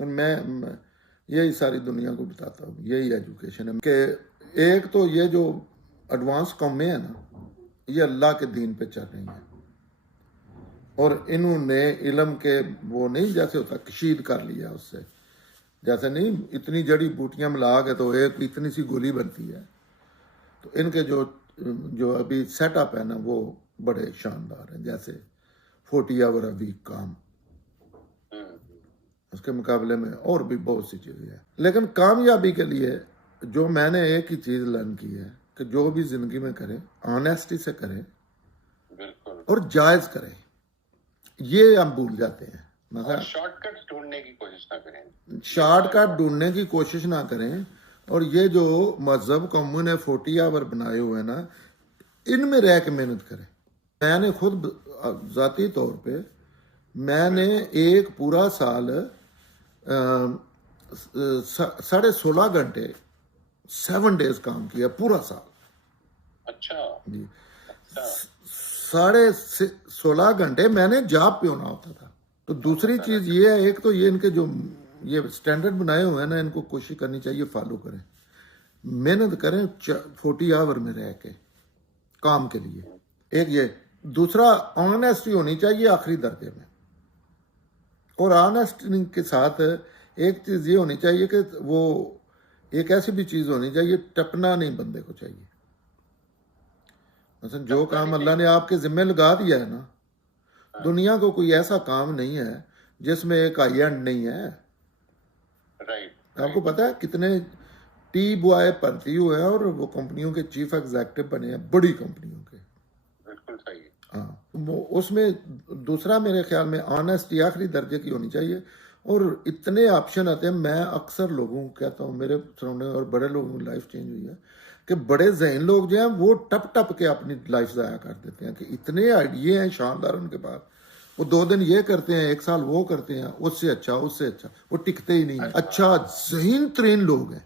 اور میں یہی ساری دنیا کو بتاتا ہوں، یہی ایجوکیشن ہے کہ ایک تو یہ جو ایڈوانس قومیں ہیں نا، یہ اللہ کے دین پہ چل رہی ہیں، اور انہوں نے علم کے وہ نہیں جیسے ہوتا کشید کر لیا اس سے، جیسے نہیں اتنی جڑی بوٹیاں ملا کے تو ایک اتنی سی گولی بنتی ہے. تو ان کے جو ابھی سیٹ اپ ہے نا وہ بڑے شاندار ہیں، جیسے 40 آور اے ویک کام، اس کے مقابلے میں اور بھی بہت سی چیزیں ہیں. لیکن کامیابی کے لیے جو میں نے ایک ہی چیز لرن کی ہے کہ جو بھی زندگی میں کریں آنیسٹی سے کریں اور جائز کریں. یہ ہم بھول جاتے ہیں. اور شارٹ کٹ ڈھونڈنے کی کوشش نہ کریں، شارٹ کٹ ڈھونڈنے کی کوشش نہ کریں. اور یہ جو مذہب قوموں نے 40 آور بنائے ہوئے ہیں نا، ان میں رہ کے محنت کریں. میں نے خود ذاتی طور پہ میں نے ایک پورا سال 16.5 گھنٹے 7 ڈیز کام کیا، پورا سال. اچھا جی 16.5 گھنٹے میں نے جاب پہ ہونا ہوتا تھا. تو دوسری چیز یہ ہے، ایک تو یہ ان کے جو یہ سٹینڈرڈ بنائے ہوئے ہیں نا، ان کو کوشش کرنی چاہیے فالو کریں، محنت کریں 40 آور میں رہ کے کام کے لیے. ایک یہ دوسرا آنیسٹی ہونی چاہیے آخری درجے میں. اور آنیسٹی کے ساتھ ایک چیز یہ ہونی چاہیے کہ وہ ایک ایسی بھی چیز ہونی چاہیے، ٹپنا نہیں بندے کو چاہیے. مثلا جو کام اللہ نے آپ کے ذمہ لگا دیا ہے نا، دنیا کو کوئی ایسا کام نہیں ہے جس میں ایک آئی اینڈ نہیں ہے. آپ کو پتا ہے کتنے ٹی بوائے بھرتی ہوئے ہیں اور وہ کمپنیوں کے چیف ایگزیکٹو بنے ہیں، بڑی کمپنیوں کے. بالکل صحیح. ہاں اس میں دوسرا میرے خیال میں آنیسٹی آخری درجے کی ہونی چاہیے. اور اتنے آپشن آتے ہیں، میں اکثر لوگوں کو کہتا ہوں، میرے سراؤنڈنگ اور بڑے لوگوں کی لائف چینج ہوئی ہے کہ بڑے ذہین لوگ جو ہیں وہ ٹپ ٹپ کے اپنی لائف ضائع کر دیتے ہیں کہ اتنے آئیڈیے ہیں شاندار ان کے پاس، وہ 2 دن یہ کرتے ہیں، 1 سال وہ کرتے ہیں، اس سے اچھا وہ ٹکتے ہی نہیں ہیں. اچھا ذہین ترین لوگ ہیں،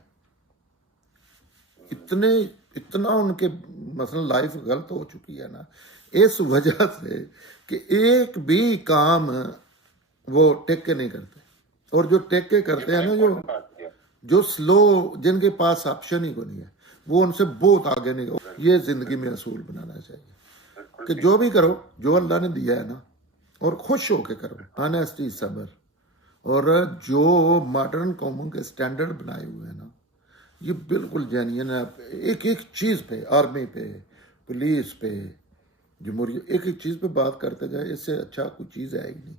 اتنا ان کے مثلا لائف غلط ہو چکی ہے نا اس وجہ سے کہ ایک بھی کام وہ ٹیک کے نہیں کرتے. اور جو ٹیک کے کرتے ہیں نا، جو سلو، جن کے پاس آپشن ہی کو نہیں ہے، وہ ان سے بہت آگے نہیں ہو. یہ زندگی میں اصول بنانا چاہیے کہ جو بھی کرو جو اللہ نے دیا ہے نا، اور خوش ہو کے کرو. آنیسٹی، صبر، اور جو ماڈرن قوموں کے سٹینڈرڈ بنائے ہوئے ہیں نا، یہ بالکل جینین ہے. ایک ایک چیز پہ، آرمی پہ، پولیس پہ، جمہوریت، ایک ایک چیز پہ بات کرتے جائے، اس سے اچھا کوئی چیز ہے ہی نہیں.